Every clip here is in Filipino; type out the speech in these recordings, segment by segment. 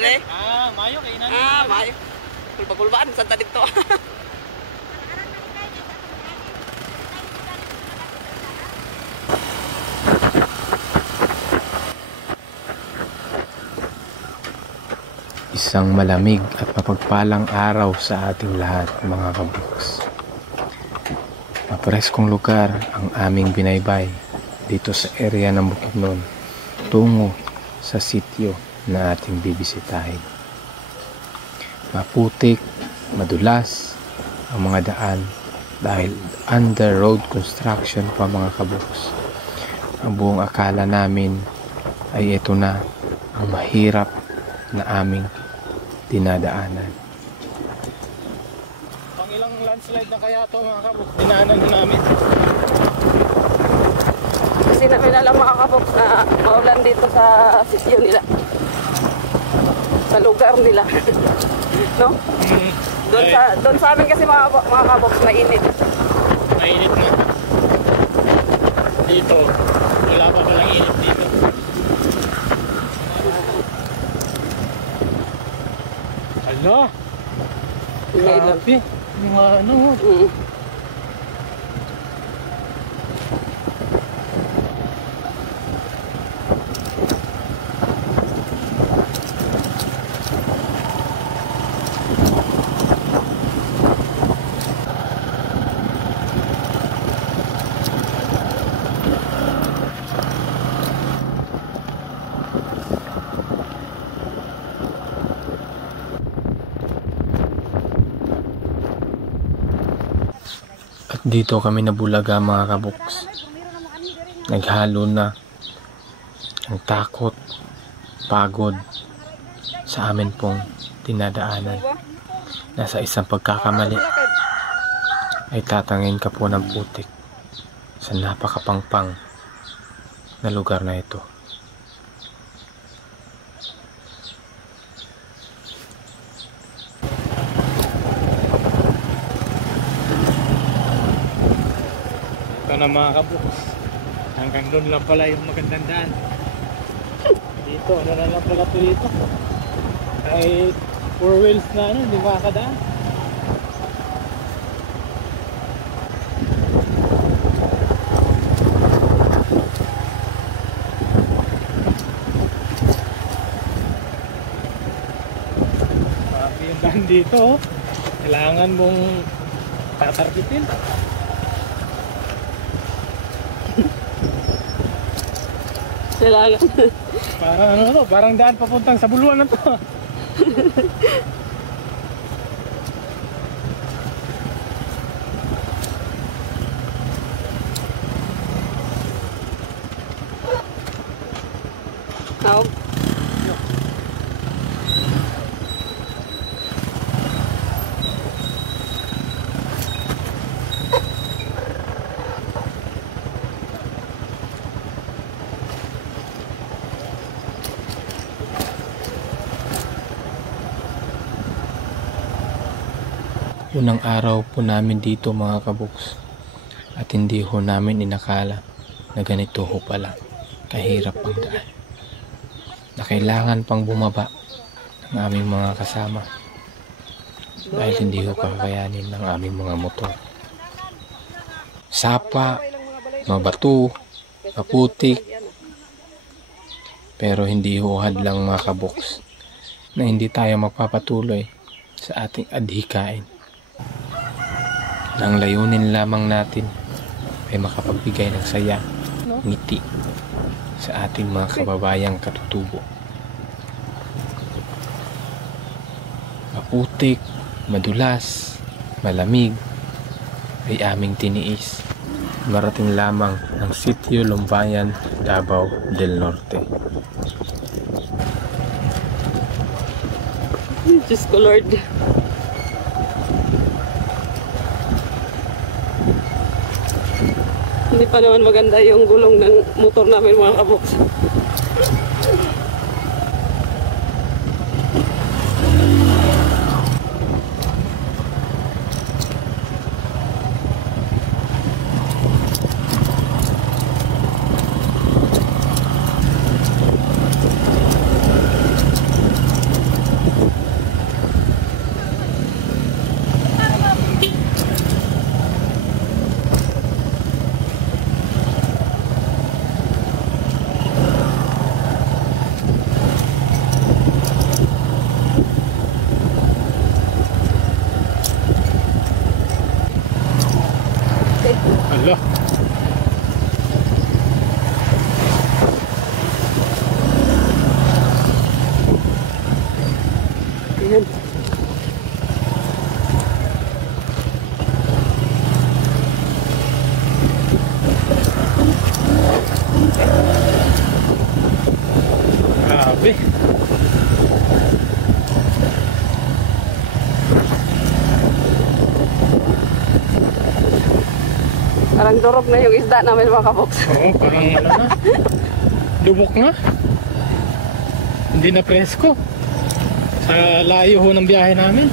dire. Mayo kay nani. Mayo. Kulba-kulbaan sa dito. Isang malamig at mapagpalang araw sa ating lahat, mga kabuks. Mapreskong lugar ang aming binaybay dito sa area ng Bukidnon tungo sa sitio na ating bibisitahin. Maputik, madulas ang mga daan dahil under road construction pa, mga kabuks. Ang buong akala namin ay ito na ang mahirap na aming dinadaanan. Pang ilang landslide na kaya ito, mga kabuks, dinaanan na namin. Kasi nakilala mga kaboks na maulan dito sa sitio nila. Sa lugar nila. No? Doon sa amin kasi mga kaboks mainit. Mainit na. Dito, wala pa palang init dito. Hala! Grabe! Yung ano? At dito kami nabulaga, mga kabuks. Naghalo na ang takot, pagod sa amin pong dinadaanan. Nasa isang pagkakamali ay tatangin ka po ng putik sa napakapangpang na lugar na ito. Ito na, mga kabuks. Hanggang doon lang pala yung magandang daan. Dito, ano na lang pala ito dito. Kahit 4 wheels na ano, hindi makakadaan. Marami yung daan dito, oh. Kailangan mong tatargetin. Kailangan. Parang ano to, parang daan papuntang sa buluan na to. How? Unang araw po namin dito, mga kabuks, at hindi ho namin inakala na ganito ho pala kahirap ang daan, na kailangan pang bumaba ng aming mga kasama dahil hindi ho kakayanin ng aming mga motor. Sapa, mabato, maputik, pero hindi ho hadlang, mga kabuks, na hindi tayo magpapatuloy sa ating adhikain. Ang layunin lamang natin ay makapagbigay ng saya, ngiti sa ating mga kababayang katutubo. Maputik, madulas, malamig ay aming tiniis. Marating lamang ng Sitio Lumbayan, Davao del Norte. Diyos ko, Lord. Hindi pa naman maganda yung gulong ng motor namin, mga kaboks. Hala. Ayan. Grabe. Parang durog na yung isda namin mga kaboks. Oo, parang ano na. Lumok na. Hindi na presko. Sa layo ho ng biyahe namin.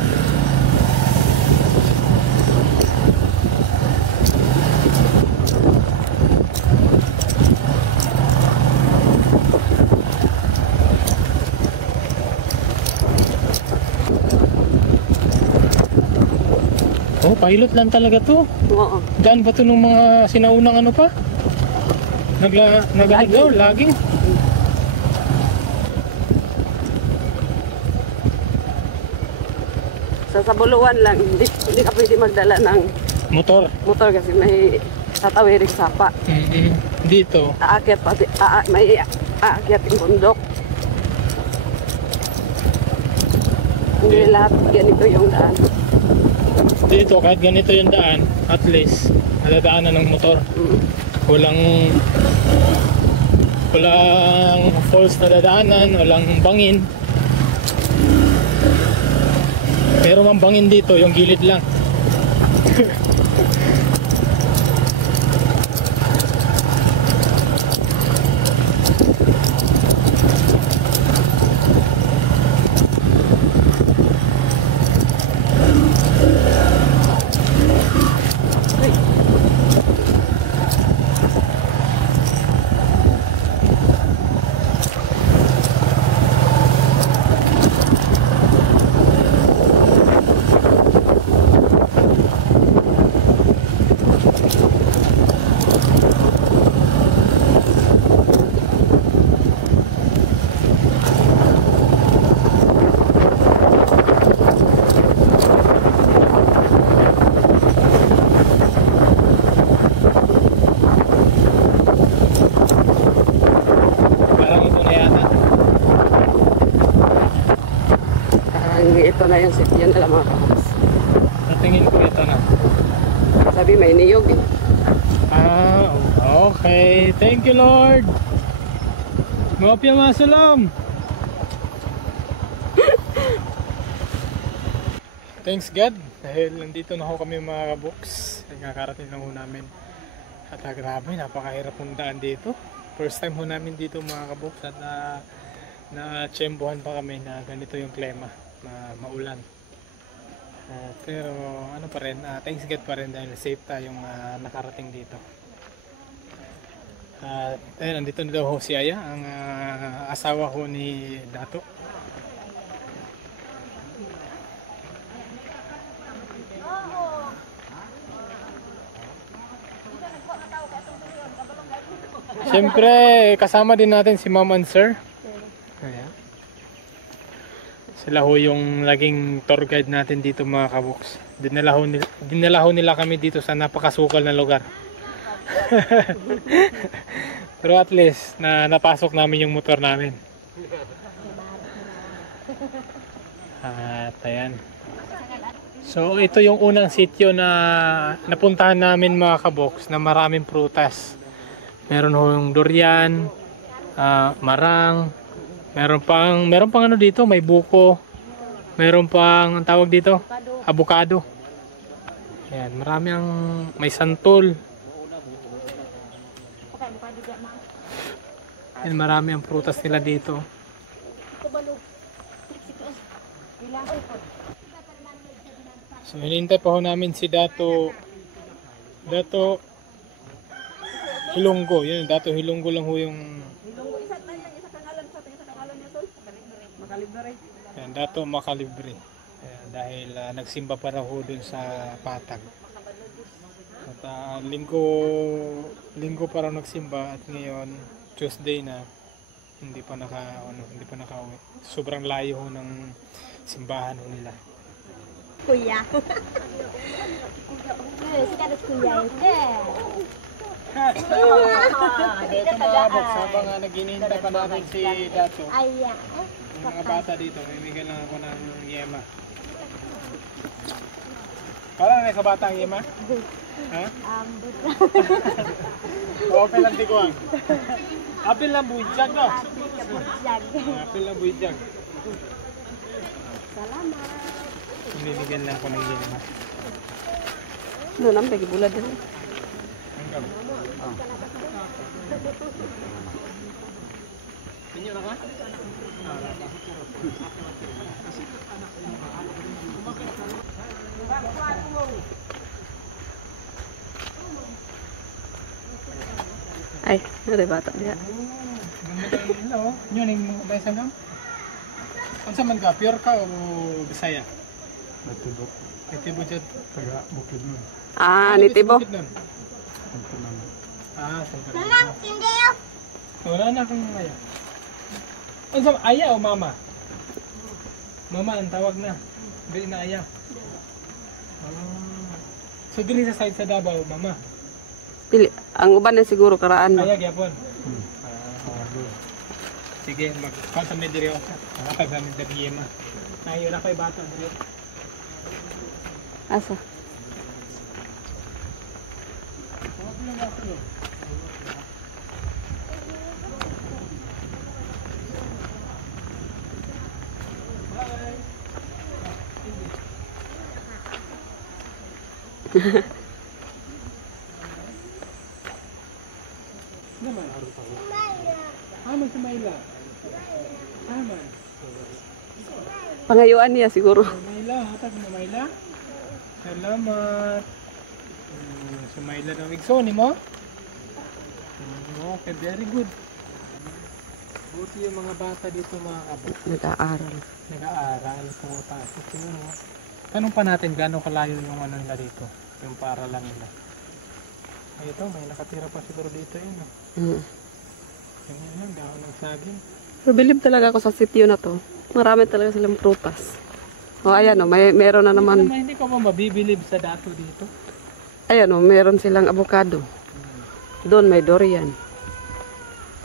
Oh, pilot lang talaga to. Oo. Daan ba to nung mga sinaunang ano pa? Laging. Sa Buluan lang, hindi ka pwede magdala ng Motor. motor kasi may tatawiring sapa. Dito. Aakyat pati, may aakyat yung bundok. Hindi lahat ganito yung daan. Dito kahit ganito yung daan, at least nadadaanan ng motor. Walang falls na dadaanan, walang bangin. Pero mang bangin dito, yung gilid lang. Ito na yung sityo nila mga kaboks. Sa tingin ko ito na. Sabi may niyog eh. Ah, okay. Thank you, Lord. Mapya masalam. Thanks God. Dahil nandito na ho kami mga kaboks. Nagkakarating na ho namin. At grabe, napakahirap ng daan dito. First time ho namin dito mga kaboks. At na-tsembuhan pa kami na ganito yung klima. Maulan. Pero ano pa rin, thanks God pa rin dahil safe tayong nakarating dito. Ayun, nandito na daw ho si Aya, ang asawa ho ni Dato. Siyempre, kasama din natin si Ma'am and Sir. Ayan. Sila ho yung laging tour guide natin dito mga kaboks. Dinala ho nila kami dito sa napakasukal na lugar. Pero at least napasok namin yung motor namin. At ayan. So ito yung unang sitio na napuntahan namin mga kaboks na maraming prutas. Meron ho yung durian, marang, meron pang ano dito, may buko. Meron pang ang tawag dito, avocado. Ayan, marami ang may santol. Ayan, marami ang prutas nila dito. So hinihintay pa ho namin si Dato Hilonggo. Yun, Dato Hilonggo lang ho yung Ayan, Dato Makalibre. Ayan, dahil nagsimba pa raw ho dun sa Patag. At linggo pa raw nagsimba at ngayon Tuesday na hindi pa nakauwi. Sobrang layo ho ng simbahan ho nila. Kuya. Sikat at kuya. Dito mga box, habang nag-inintay pa natin si Dato. Aya. Yung mga bata dito, mimigyan lang ako ng yema. Parang na sa bata ang yema? Ha? Open lang tikuang. Apil lang buijag no? Apil lang buijag. Salamat. Mimigyan lang ako ng yema. Ano naman, lagi bulad din. Hanggang. Inyo na ka? Ay, nari bata diya. Hello, yun yung baysan ka? Ano man ka? Pure ka o Bisaya? Natibo. Natibo dyan? Taga Bukid nun. Ah, nitibo. Bukid nun? Ah, saan ka? Mama, tindiyo. Wala na akong aya. Ano sa aya o mama? Mama ang tawag na. Dili na aya. So dili sa side sa Davao, mama. Pili, ang uban na siguro karaan mo. Aya gyapon. Sige, magpasa mi diri ako. Nakapag mi diri yema. Ay, wala kay bata diri. Asa? Naman araw pa ko. Aman sa Mayla. Aman. Pangayuan niya siguro. Mayla, hatag mo Mayla. Salamat. Sa Mayla daw igsoon mo? Okay, very good. Buti yung mga bata dito mga kabuk. Nag-aaral. Nag-aaral ko tapos yun. Tanong pa natin gaano kalayo yung ano nila dito. Yung paaralan nila. Ay ito, may nakatira pa siguro dito yun. Ganyan lang, dahon ng saging. So, believe talaga ako sa sitio na to. Marami talaga silang prutas. O ayan o, meron na naman. Hindi ka ba mabibilib sa dato dito? Ayan o, meron silang avocado. Doon may durian.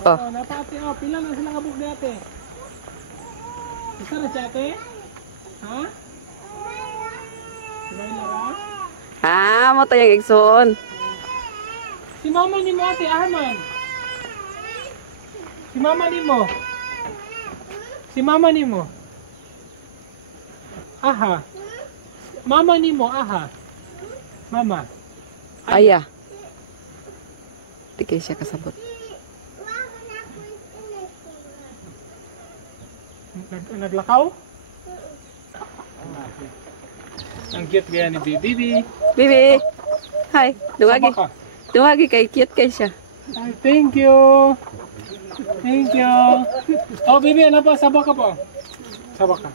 Oh. Oh, napati, oh, pila na silang abog dati. Isa na siya ate? Ha? Siya na Mo tayong igsoon. Si mama ni mo ate, Arman. Si mama ni mo. Si mama ni mo. Aha. Mama ni mo, aha. Mama. Aya. Di kayo siya kasabot. Naglakaw? Ang cute kaya ni Bibi. Bibi! Hi! Dumagi. Saba ka. Dumagi kay cute kay siya. Ay, thank you. Thank you. Oh, Bibi, ano pa? Saba ka po. Saba ka.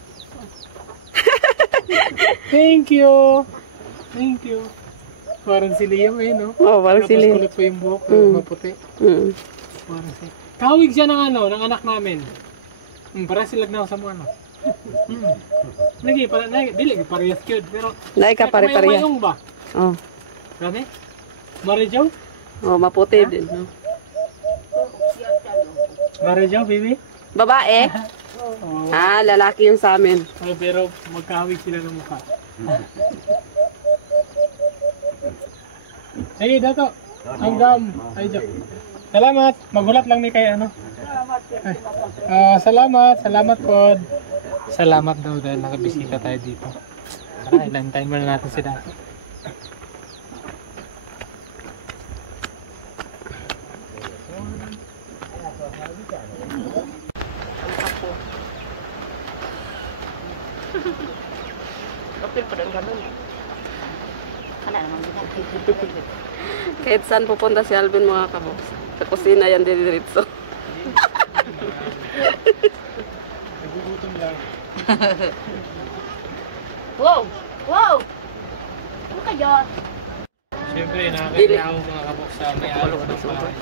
Thank you. Thank you. Parang si Liam eh, no? Oh, parang si Liam. Tapos kulot pa yung buhok, maputi. Parang si... Kawig siya ng ano, ng anak namin. Parang silag na ako sa mga ano. Lagi, parang, dili, parehas cute. Pero, Nay ka pare-pareha. mayong ba? Oh. Gani? Marijaw? Oh, maputi din. No? Marijaw, baby? Babae? Oh. Lalaki yung sa amin. Oh, pero magkahawig sila ng mukha. Sige, Dato. Hanggang. Ay, joke. Salamat. Magulat lang ni kay ano. Salamat. Salamat po. Salamat daw dahil nakabisita tayo dito. Tara, ilantayin muna natin si Dato. Kapil pa rin ganun. Kana naman din. Kahit saan pupunta si Alvin mga kaboks. Sa kusina yan diretso. Nagugutom lang. Wow! Wow! Ano kayo? Siyempre, nakakailangan mga kabok sa may-ari ng bahay.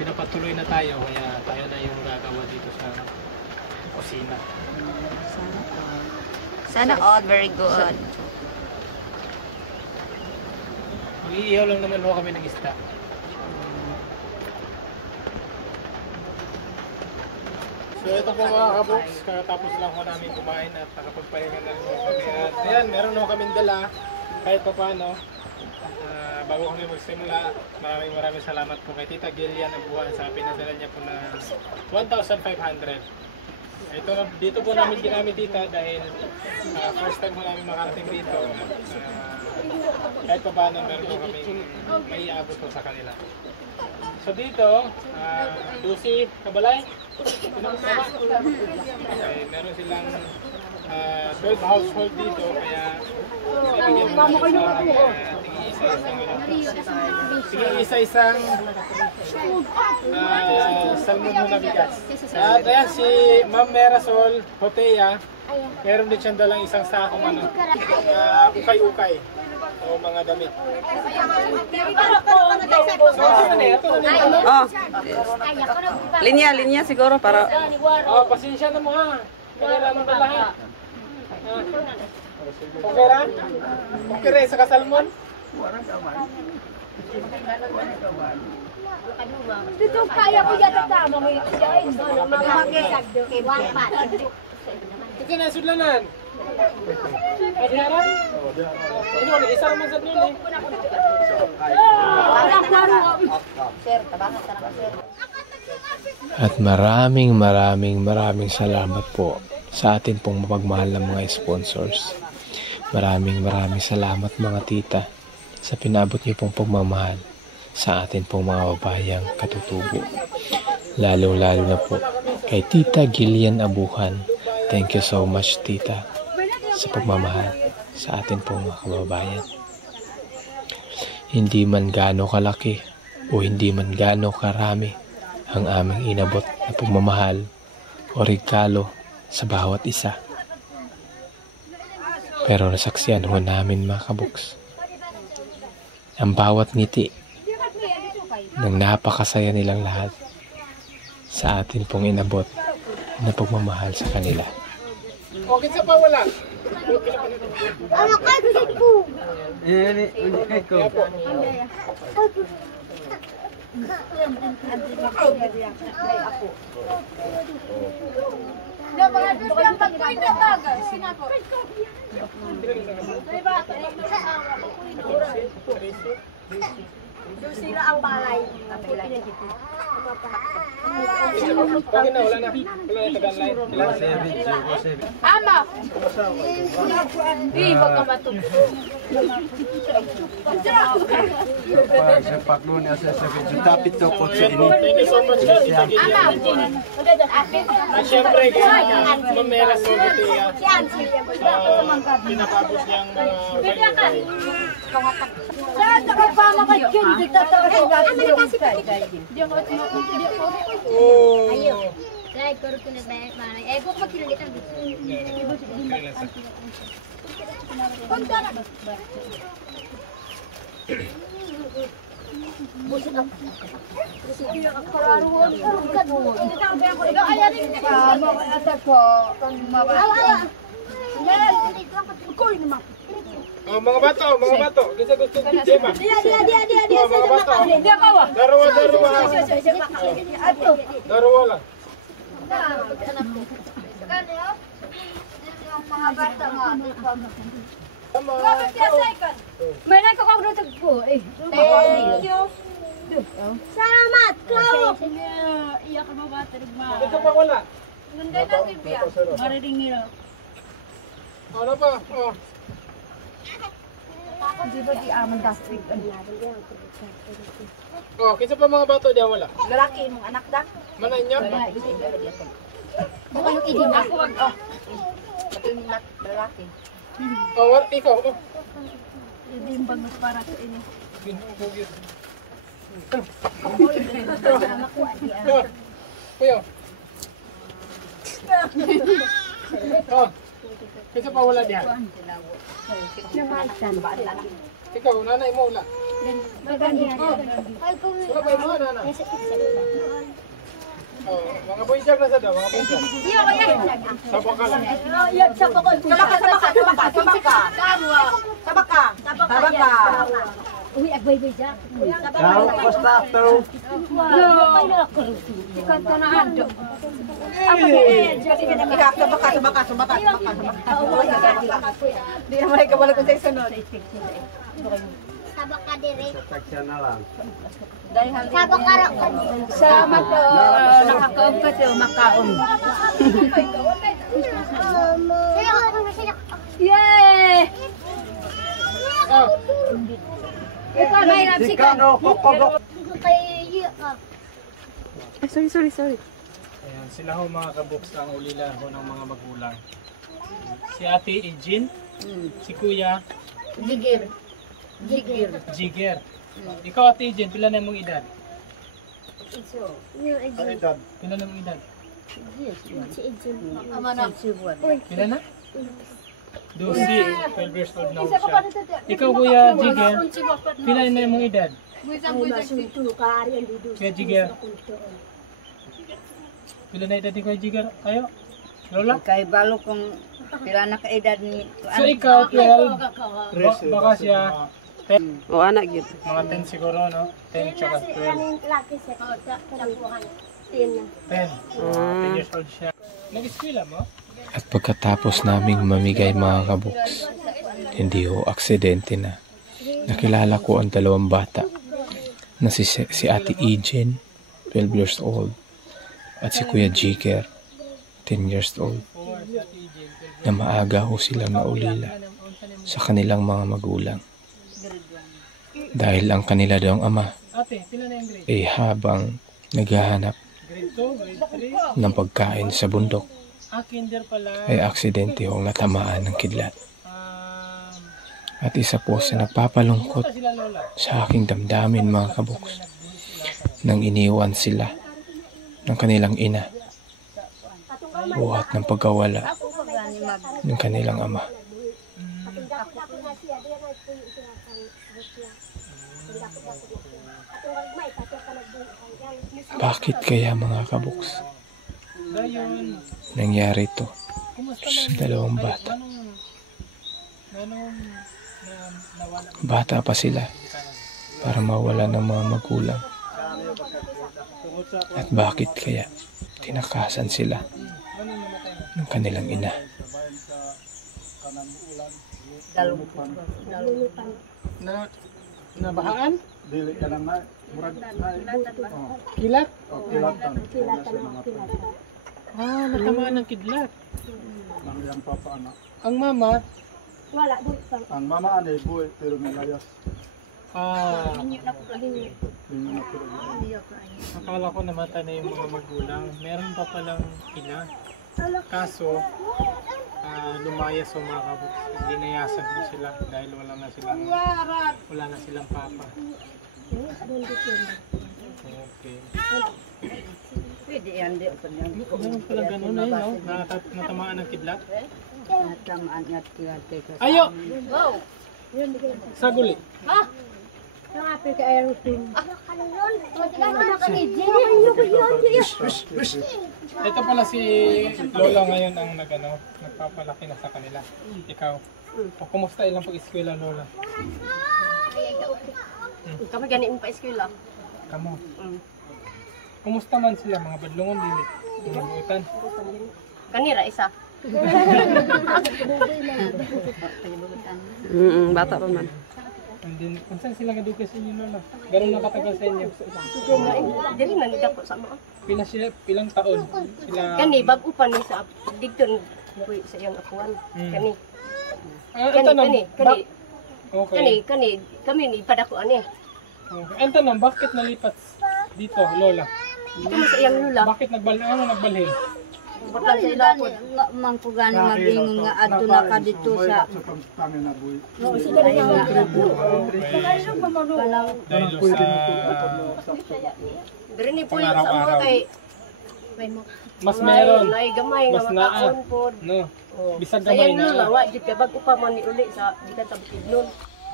Pinapatuloy na tayo, kaya tayo na yung gagawa dito sa kusina. Sana all very good. Iihaw lang naman ho kami ng isda. So ito po mga kaboks, katapos lang ho namin kumain at nakapagpahinga na rin ho kami. At ayan, meron ho kaming dala kahit pa paano. Bago kami magsimula, maraming salamat po kay Tita Gillian Abuhan sa pinadala niya po na 1,500. Ito, dito po namin ginamit tita dahil first time po namin makarating dito. Kahit pa paano meron po kami may iabot po sa kanila. So dito, Lucy Kabalay, meron silang 12 household dito, kaya isa-isang salmon na bigas. At ayan, si Ma'am Merasol Hotea, meron din siyang dalang isang sakong ukay-ukay o mga damit. Oh. Linya siguro para... Oh, pasensya na mo ha. Kailangan mo lahat. Okay ra? Okay ra sa kasalmon? Dito kaya ko yata tama mo ito guys. Ito na sudlanan. Ay haran? Ano ni isa man sa dulo eh. At maraming salamat po sa atin pong mapagmahal ng mga sponsors. Maraming salamat mga tita sa pinabot niyo pong pagmamahal sa atin pong mga babayang katutubo. Lalo na po kay Tita Gillian Abuhan. Thank you so much tita sa pagmamahal sa atin pong mga kababayan. Hindi man gaano kalaki o hindi man gaano karami ang aming inabot na pagmamahal o regalo sa bawat isa. Pero nasaksiyan ho namin mga kaboks ang bawat ngiti ng napakasaya nilang lahat sa atin pong inabot na pagmamahal sa kanila. Okay sa pa wala. Ano ka ko? Ini ko. Na mga doon yung pagkuin na baga. Sinako. Doon sila ang balay. Okay na, wala na. Wala na tagalay. Ama! Di, wag ka matug. Sepak dunia saya video tapi toko ini. Thank you so much kay Tita Gillian. At syempre kay Ma'am Merasol Hotea. Pinapabos niyang mga mga bato, kita gusto tema. Dia. Mga bato. Dia kawa. Darawa lang. May nakakagdutag po eh. Thank you. Salamat, Clau. Iya ka mabatid ma. Ito pa wala. Nunday natin biya. Mariring nila. Ano pa? Oh. Di ba di aman dasig? Oh, kinsa pa mga bato diyan wala. Lalaki mong anak da? Mana inyo? Baka yung idin ako wag oh. Lalaki. Oh, what ikaw? Oh. Idin bagus para sa ini. Kuya. Oh. Kinsa pa wala diyan? Ikaw, nanay mo wala. Wala pa yung mga nanay. Oh, mga boyjag na sa daw, mga boyjag. Iya kaya. Sabak ka lang. Iya sabak. Sabak. Uy, agbay-bay Jack. Ciao, costato. Ikaw ka na ando. Di naman ay kabala ko sa isunod. Sabak ka dire. Taksya na lang. Sabak ka rin. Sama to. Nakakaupit yung makaon. Yay! Ikaw na yung sikat. Sikano, kokobok. Sorry. Ayan, sila ho mga kabuks ang ulila ho ng mga magulang. Si Ate Ejin, si Kuya Jigir. Jiger. Ikaw Ate Ejin, pila na mong edad? Pila na mong edad? Pila na? 12 years old na ho siya. Ikaw Kuya Jiger, pila na mong edad? Kuya Jiger. Pila na edad ni Kuya Jiger? Kayo? Lola? Kay balo kung pila na kaedad ni So ikaw, 12, baka siya 10, O anak yun. mga 10 siguro, no? 10 tsaka 12. 10 years old siya. Nag-eskwela mo? At pagkatapos naming mamigay mga kabuks, hindi ho aksidente na. Nakilala ko ang dalawang bata na si Ate Ejin, 12 years old, at si Kuya Jiger, 10 years old, na maaga ho silang naulila sa kanilang mga magulang. Dahil ang kanila daw ang ama Ate, pila na yung grade? ay habang naghahanap Grade 2, grade 3? ng pagkain sa bundok Kinder pala. ay aksidente hong natamaan ng kidlat. Um, At isa po sa nagpapalungkot sila Lola? sa aking damdamin mga kabuks nang iniwan sila ng kanilang ina buhat ng pagkawala ng kanilang ama. Bakit kaya mga kabuks Dayon, nangyari to kumusta sa man? dalawang bata? Anong nawala? Bata pa sila para mawala ng mga magulang. At bakit kaya tinakasan sila ng kanilang ina? Na nabahaan? Dili ka lang na. Murag Kilat? kilatan. Natamaan ng kidlat. Nang yang papa anak. Ang mama, Ang mama ani buhay pero may layas. Hindi na pero. akala ko namatay na yung mga magulang. Meron pa palang ina. Kaso, lumayas o mga kabuks. Dinayasan ko sila dahil wala na silang papa. Okay. pwede yan di pa yan. Meron pala ganun eh, no? Natamaan ng kidlat. Natamaan at kilate ka. Ayo! Saguli. Ito pala si Lola ngayon ang nagpapalaki na sa kanila. Ikaw, kumusta ilang pag-eskwela Lola? Kami ganin pa eskwela. Kamo. Kumusta man sila mga badlungon dili? Butan. Kanira isa. Bata pa man. And then, kung saan sila gaduke sa inyo Lola? Ganun na katagal sa inyo? Dili man dako sa mo. Pilang taon sila? Kani bago pa ni sa dito sa iyang akuan. Kani. Ang tanong, okay. Kami ni padako ani. Okay. Ang tanong, bakit nalipat dito, Lola? Kami sa iyang lula. Bakit nagbalhin? Butang sa ilapod. Mangkugan magingon nga adto na ka dito sa Kami na buhay. Dahil sa Diri ni puyo sa mga kay mas meron, Nay gamay nga mas naa, makaon pod. no? Bisag Sa gamay iyang lula na. wa jud kay bago pa man ni uli sa gikan tabukidnon.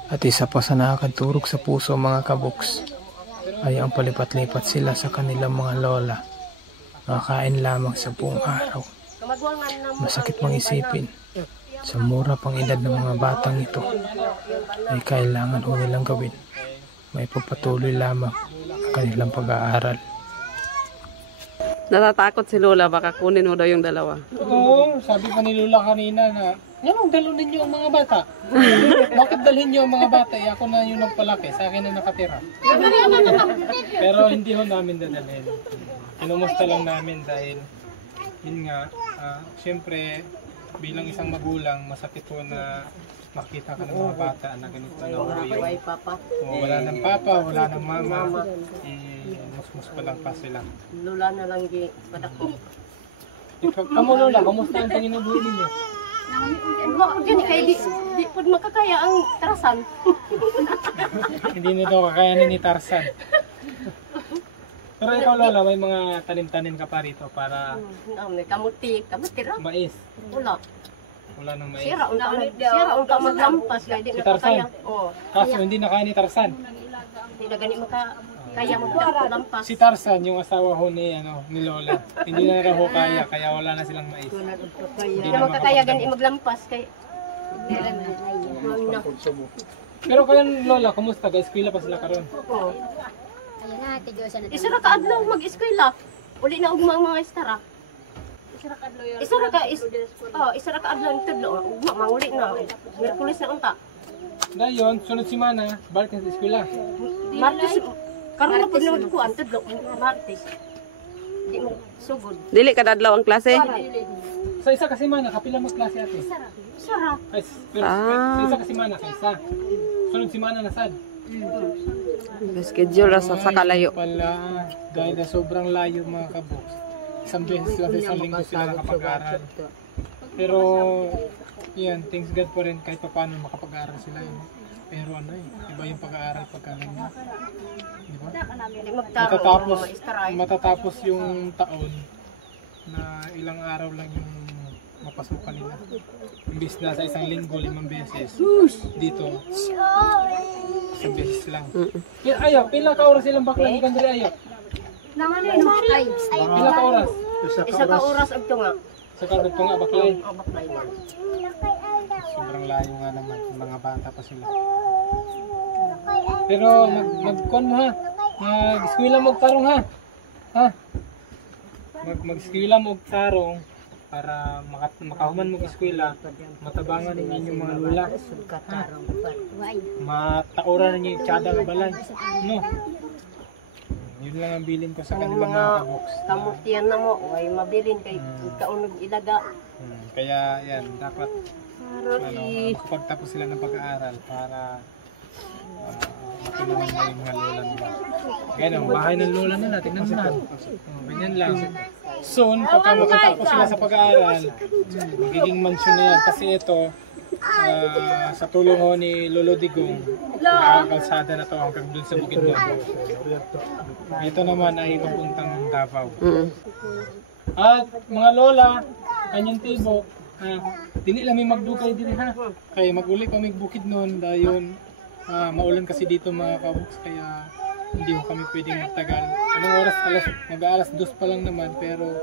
At isa pa sa nakakadurog sa puso mga kabuks ay ang palipat-lipat sila sa kanilang mga lola. Nakakain lamang sa buong araw. Kamagwangan na mo. Masakit mang isipin. Sa mura pang edad ng mga batang ito ay kailangan ho nilang gawin may pagpatuloy lamang ang kanilang pag-aaral. Natatakot si Lola, baka kunin mo daw yung dalawa. Oo, sabi pa ni Lola kanina na, anong dalhin ninyo ang mga bata? Bakit dalhin niyo ang mga bata? Eh, ako na yung nagpalaki, sa akin na nakatira. Pero hindi ho namin dadalhin. Kinumusta lang namin dahil, yun nga, siyempre, bilang isang magulang, masakit ho na makita ka ng mga bata na ganito na uwi. Wala ng papa, wala ng mama. Musmus pa lang pa sila. Lula na lang di padako. Kamu Lola, kamusta ang panginabuhi ninyo? Gani kay di pud makakaya ang tarasan. Hindi na daw kakayanin ni Tarzan. Pero ikaw Lola, may mga tanim-tanim ka pa rito para May kamuti ra. mais. Wala nang mais. Sira unta maglampas kay di Si Tarzan? makakaya. Oo. Kaso hindi na kaya ni Tarzan. Di na gani makakaya maglampas. Si Tarzan, yung asawa ho ni Lola, hindi na raw ho kaya wala na silang mais. Di na makakaya gani maglampas kay Pero kayo Lola, kumusta? Ka-eskwela pa sila karon? Oo. Isara ka adlaw mag-eskwela. Uli na ugma ang mga estara. Isara ka adlaw tudlo. Ugma manguli na. Merkulis na unta. Dayon, sunod semana, balik na sa eskwela. Martes karon na pud na ko tudlo Martes. Di mo sugod. Dili ka dadlaw ang klase? Sa isa ka semana, kapila mo klase ate? Isara. Ay, pero sa isa ka semana, kaysa. Sunod semana na sad. Schedule sa kalayo. Pala, dahil na sobrang layo mga kaboks. Isang beses lang sa isang linggo sila nakapag-aral. Pero, yan, thanks God pa rin kahit pa paano makapag-aral sila yun. Pero iba yung pag-aaral pagka ganyan. Di ba? Matatapos yung taon na ilang araw lang yung mapasukan nila. Imbis na sa isang linggo, 5 beses. Dito, isang beses lang. Ayaw, pila ka oras silang bakla ni Kandre ayaw? Pila ka oras? Isa ka oras ag tunga. Sa kagad ko nga baklay. Baklay na. Sobrang layo nga naman, mga bata pa sila. Pero mag-con mo ha. Mag-eskwela mo og tarong ha. Ha? Mag-eskwela mo og tarong para makahuman mo og eskwela, matabangan ninyo inyong mga lula. Ha? Matauran ninyo yung tsada nga balay. No? Yun lang ang bilin ko sa kanilang mga kaboks. Kamutian na mo, ay mabilin kay kaunog ilaga. Kaya yan, dapat makapagtapos sila ng pag-aaral para matulungan na yung mga lola nila. Ganyan ang bahay ng lola nila, tingnan mo na. Ganyan lang. Soon, pagka makatapos sila sa pag-aaral, magiging mansion na yan. Kasi ito, sa tulong ho ni Lolo Digong, kalsada na to hanggang dun sa Bukidnon. Ito naman ay papuntang Davao. At mga lola, kanyang tibok, dili lang may magdugay din ha. Kaya mag-uli kami Bukidnon dayon maulan kasi dito mga kaboks, kaya hindi ko kami pwedeng magtagal. Anong oras? Mag-aalas 2 pa lang naman, pero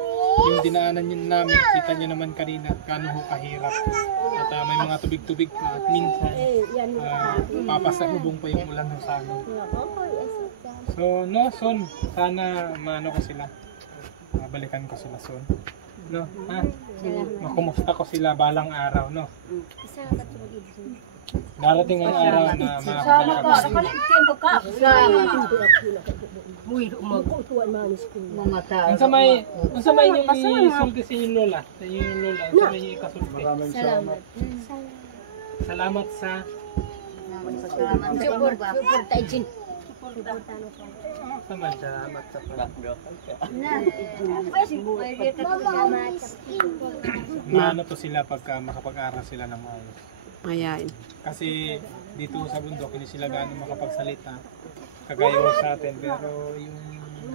yung dinaanan yun namin, kita nyo naman kanina gano'n ho kahirap. At may mga tubig-tubig pa at minsan papasahubong pa yung ulan sa amin. So no, soon, sana maano ko sila, balikan ko sila soon. No, ha? Makumusta ko sila balang araw, no? Darating ang araw na makakabalik kami. Unsa may yung isulti sa inyong lola? Sa inyong lola, unsa may ikasulti? Maraming salamat. Salamat sa maano to sila pagka makapag-aral sila ng maayos. Mayain. Kasi dito sa bundok hindi sila gaano makapagsalita kagaya mo sa atin, pero yung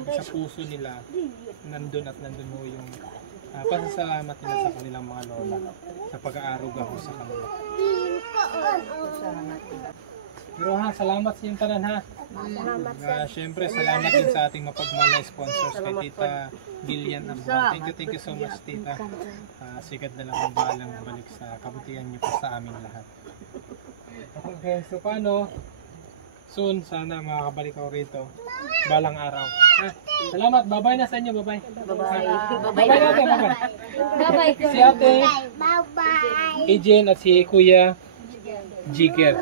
sa puso nila nandun at nandun mo yung pasasalamat nila sa kanilang mga lola sa pag-aaruga ko sa kanila. Pero ha, salamat sa iyong tanan ha. Siyempre, salamat din sa ating mapagmahal na sponsors kay Tita Gillian Arbon. Thank you so much, Tita. Sikat na lang ang balang balik sa kabutihan niyo po sa amin lahat. Okay, so paano? soon sana makakabalik ako rito. Balang araw. Ha? Salamat. Bye-bye na sa inyo. Bye-bye. Bye-bye. Bye-bye natin. Bye-bye. Bye-bye. Si ate, Bye-bye. Ejen at si Kuya Jiger.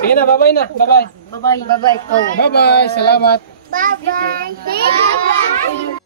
Sige na. Bye-bye na. Bye-bye. Bye-bye. Bye-bye. Bye-bye. Salamat. Bye-bye. Bye-bye.